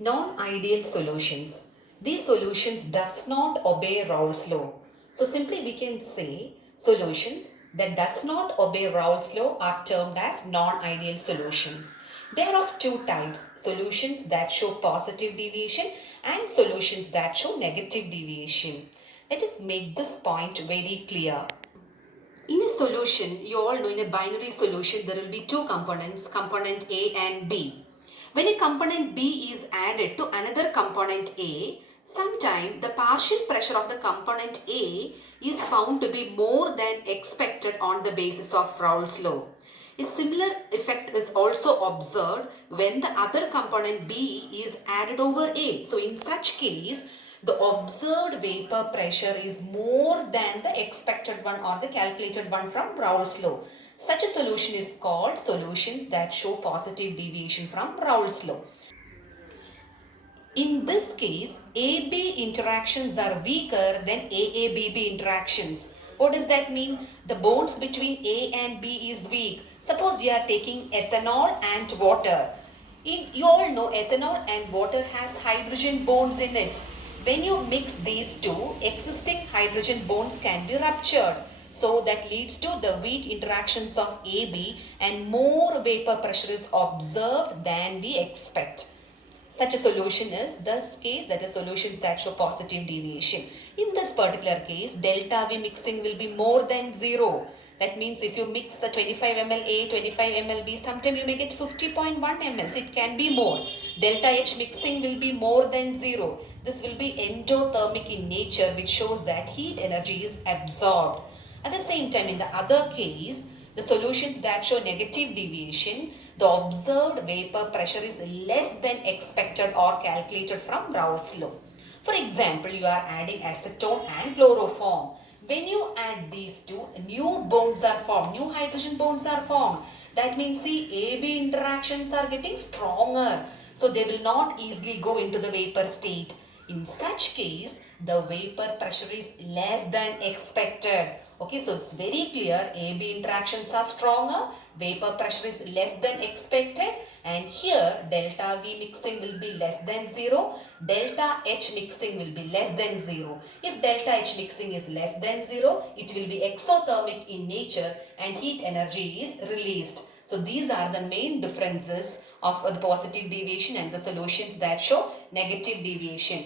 Non-ideal solutions. These solutions does not obey Raoult's law. So simply we can say solutions that does not obey Raoult's law are termed as non-ideal solutions. They are of two types, solutions that show positive deviation and solutions that show negative deviation. Let us make this point very clear. In a solution, you all know in a binary solution there will be two components, component A and B. When a component B is added to another component A, sometimes the partial pressure of the component A is found to be more than expected on the basis of Raoult's law. A similar effect is also observed when the other component B is added over A. So in such case, the observed vapor pressure is more than the expected one or the calculated one from Raoult's law. Such a solution is called solutions that show positive deviation from Raoult's law. In this case, AB interactions are weaker than AABB interactions. What does that mean? The bonds between A and B is weak. Suppose you are taking ethanol and water. You all know ethanol and water has hydrogen bonds in it. When you mix these two, existing hydrogen bonds can be ruptured. So that leads to the weak interactions of AB and more vapor pressure is observed than we expect. Such a solution is this case, that is solutions that show positive deviation. In this particular case, delta V mixing will be more than 0. That means if you mix the 25 ml A, 25 ml B, sometimes you may get 50.1 ml. So it can be more. Delta H mixing will be more than 0. This will be endothermic in nature, which shows that heat energy is absorbed. At the same time, in the other case, the solutions that show negative deviation, the observed vapor pressure is less than expected or calculated from Raoult's law. For example, you are adding acetone and chloroform. When you add these two, new bonds are formed, new hydrogen bonds are formed. That means see, AB interactions are getting stronger. So they will not easily go into the vapor state. In such case, the vapor pressure is less than expected. Okay, so it's very clear AB interactions are stronger, vapor pressure is less than expected, and here delta V mixing will be less than 0, delta H mixing will be less than 0. If delta H mixing is less than 0, it will be exothermic in nature and heat energy is released. So these are the main differences of the positive deviation and the solutions that show negative deviation.